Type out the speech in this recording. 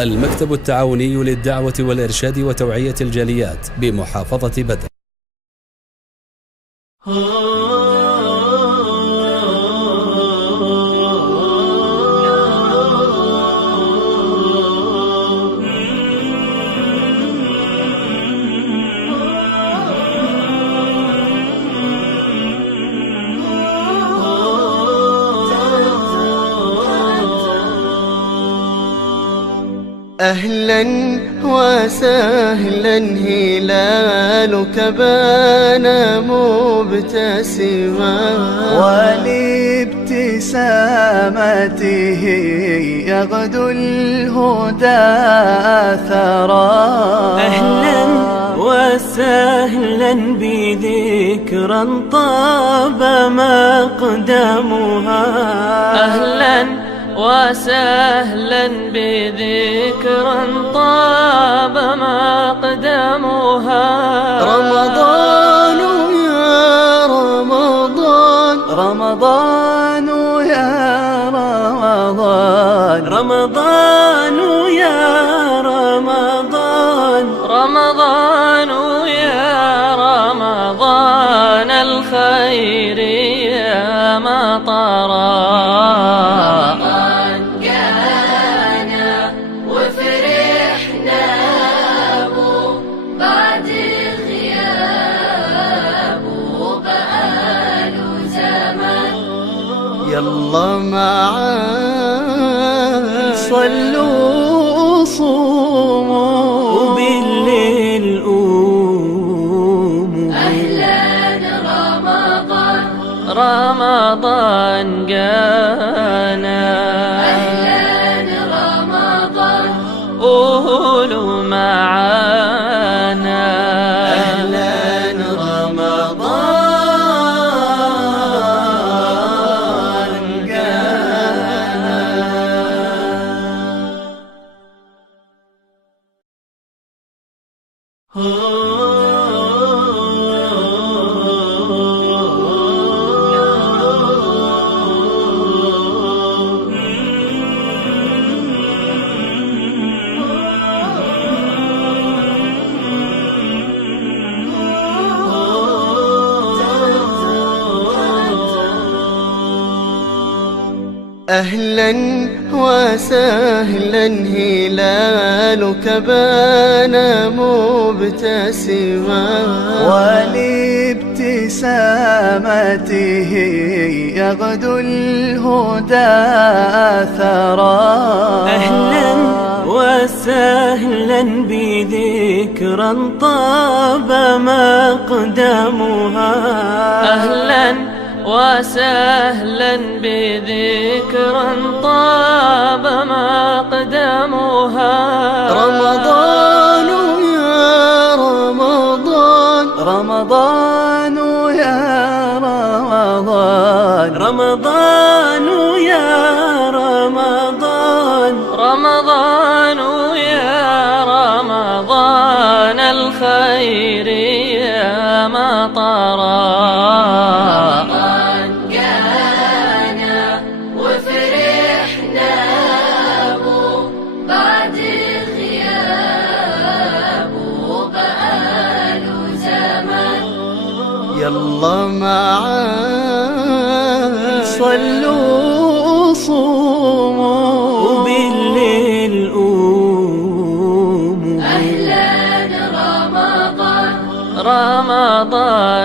المكتب التعاوني للدعوة والإرشاد وتوعية الجاليات بمحافظة بدر. أهلا وسهلا هلالك بان مبتسما ولابتسامته يغدو الهدى أثرا. أهلا وسهلا بذكرى طاب مقدمها. أهلا وسهلا بذكرى طاب مقدمها. رمضان يا رمضان، رمضان يا رمضان، رمضان يا رمضان، رمضان يا رمضان الخير يا مطرا. يلا معاي صلوا صوموا وبالليل قوموا. أهلا رمضان، رمضان جانا. أهلا رمضان، قولوا معانا. أهلا رمضان أهلا وسهلا هلالك بان مبتسما ولابتسامته يغدو الهدى أثرا. أهلا وسهلا بذكرى طاب مقدمها. أهلا وسهلا بذكرى طاب مقدمها. رمضان يا رمضان، رمضان يا رمضان، رمضان يا رمضان، رمضان يا رمضان الخير يا مطرا. يلا معاي صلوا صوموا وبالليل قوموا. أهلا رمضان، رمضان